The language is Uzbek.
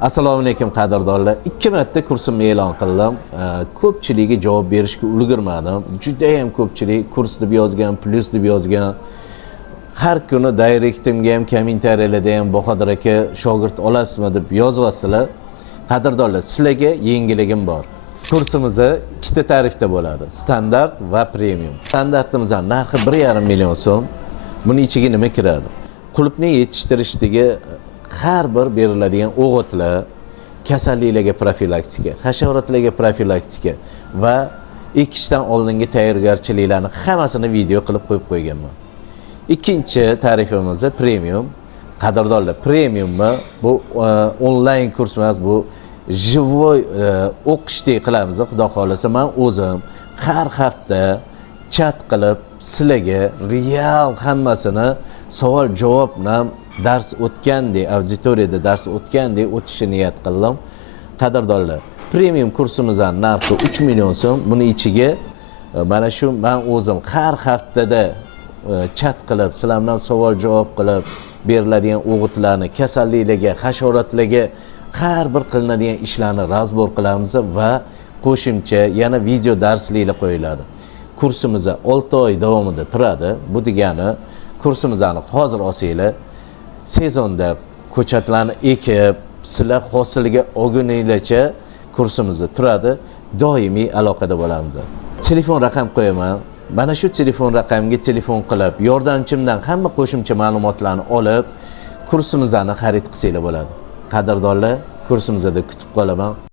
Assalomu alaykum qadrdonlar. 2 marta kursimni e'lon qildim. Ko'pchiligi javob berishga ulgurmadim. Juda ham ko'pchilik kurs deb yozgan, plus deb yozgan. Har kuni direktimga ham, kommentariyalarda ham Bahodir aka shogird olasizmi deb yozyapsizlar. Qadrdonlar, sizlarga yengiligim bor. Kursimiz ikkita tarifda bo'ladi. Standart va premium. Standartimizning narxi 1,5 million so'm. Buning ichiga nima kiradi? Qulupni yetishtirishdagi har bir beriladigan o'g'itlar, kasalliklarga profilaktika, hasharotlarga profilaktika va ekishdan oldingi tayyorgarchiliklarni hammasini video qilib qo'yib qo'yganman. Ikkinchi tarifimiz premium. Qadrdonlar, premiummi? Bu onlayn kurs emas, bu живой o'qishdek qilamiz. Xudo xolasa men o'zim har hafta chat qilib sizlarga real hammasini savol-javob bilan dars o'tgandek, auditoriyada dars o'tgandek o'tishni niyat qildim. Qadrdonlar, premium kursimizning narxi 3 million so'm. Buni ichiga mana shu men o'zim har haftada chat qilib, sizlar bilan savol-javob qilib beriladigan o'g'itlarni, kasalliklarga, hasharotlarga har bir qilinadigan ishlarni razbor qilamiz va qo'shimcha yana video darsliklar qo'yiladi. Kursimiz 6 oy davomida turadi. Bu degani kursimizni hozir olsanglar, sezonda ko'chatlarni ekib, sizlar hosiliga olguninglarcha kursimizda turadi. Doimiy aloqada bo'lamiz. Telefon raqam qo'yaman. Mana shu telefon raqamga telefon qilib, yordamchimdan hamma qo'shimcha ma'lumotlarni olib, kursimizni xarid qilsanglar bo'ladi. Qadrdonlar, kursimizda kutib qolaman.